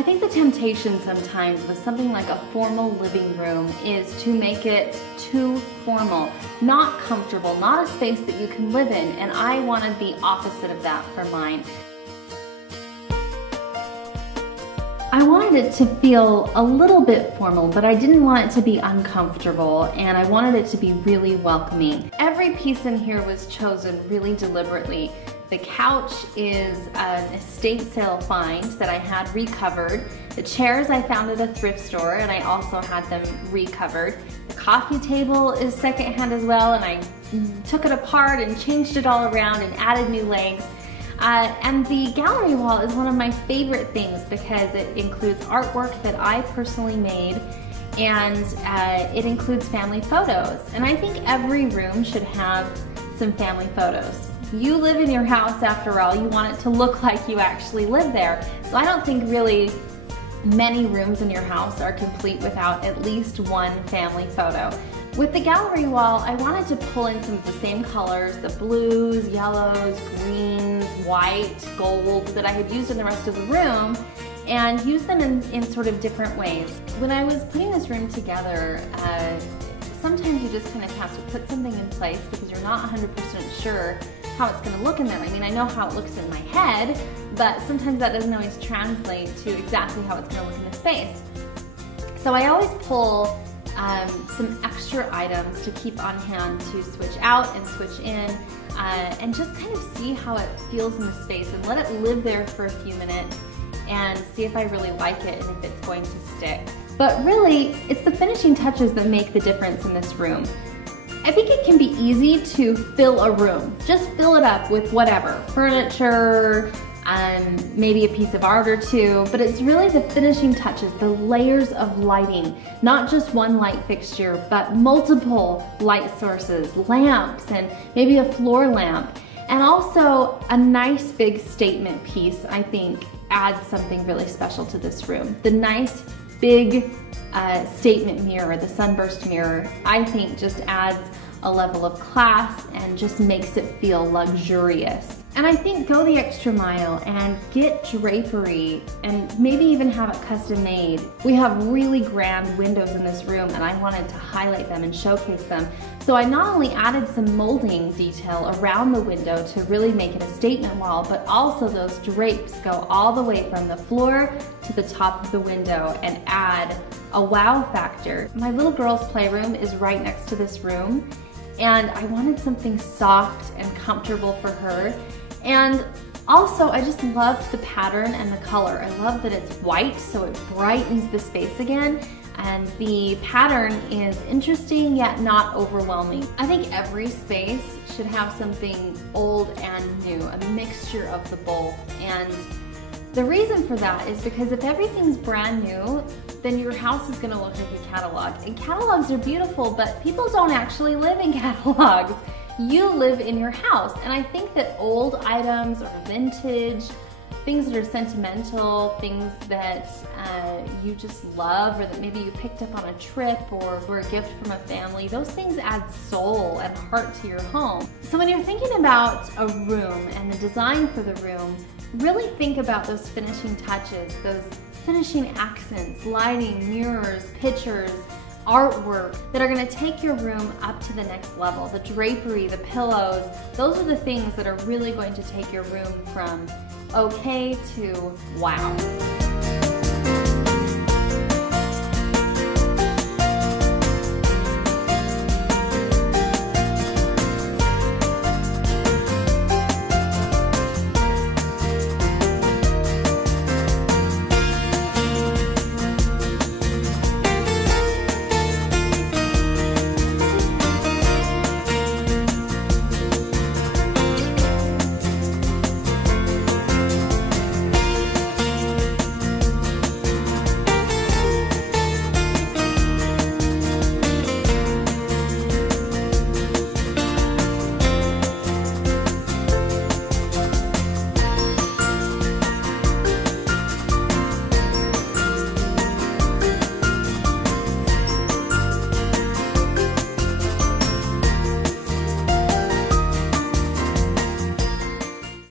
I think the temptation sometimes with something like a formal living room is to make it too formal, not comfortable, not a space that you can live in, and I wanted the opposite of that for mine. I wanted it to feel a little bit formal, but I didn't want it to be uncomfortable, and I wanted it to be really welcoming. Every piece in here was chosen really deliberately. The couch is an estate sale find that I had recovered. The chairs I found at a thrift store, and I also had them recovered. The coffee table is secondhand as well, and I took it apart and changed it all around and added new legs. And the gallery wall is one of my favorite things because it includes artwork that I personally made, and it includes family photos. And I think every room should have some family photos. You live in your house after all, you want it to look like you actually live there. So I don't think really many rooms in your house are complete without at least one family photo. With the gallery wall, I wanted to pull in some of the same colors, the blues, yellows, greens, white, gold that I had used in the rest of the room, and use them in sort of different ways. When I was putting this room together, sometimes you just kind of have to put something in place because you're not 100% sure how it's going to look in there. I mean, I know how it looks in my head, but sometimes that doesn't always translate to exactly how it's going to look in the space. So I always pull some extra items to keep on hand to switch out and switch in, and just kind of see how it feels in the space and let it live there for a few minutes and see if I really like it and if it's going to stick. But really, it's the finishing touches that make the difference in this room. I think it can be easy to fill a room. Just fill it up with whatever, furniture, maybe a piece of art or two, but it's really the finishing touches, the layers of lighting, not just one light fixture, but multiple light sources, lamps, and maybe a floor lamp. And also a nice big statement piece, I think, adds something really special to this room. The nice big statement mirror, the sunburst mirror, I think just adds a level of class and just makes it feel luxurious. And I think go the extra mile and get drapery and maybe even have it custom made. We have really grand windows in this room and I wanted to highlight them and showcase them. So I not only added some molding detail around the window to really make it a statement wall, but also those drapes go all the way from the floor to the top of the window and add a wow factor. My little girl's playroom is right next to this room, and I wanted something soft and comfortable for her. And also, I just love the pattern and the color. I love that it's white, so it brightens the space again. And the pattern is interesting yet not overwhelming. I think every space should have something old and new, a mixture of the both. And the reason for that is because if everything's brand new, then your house is going to look like a catalog. And catalogs are beautiful, but people don't actually live in catalogs. You live in your house. And I think that old items or vintage, things that are sentimental, things that you just love or that maybe you picked up on a trip or were a gift from a family, those things add soul and heart to your home. So when you're thinking about a room and the design for the room, really think about those finishing touches, those finishing accents, lighting, mirrors, pictures, artwork that are going to take your room up to the next level. The drapery, the pillows, those are the things that are really going to take your room from okay to wow.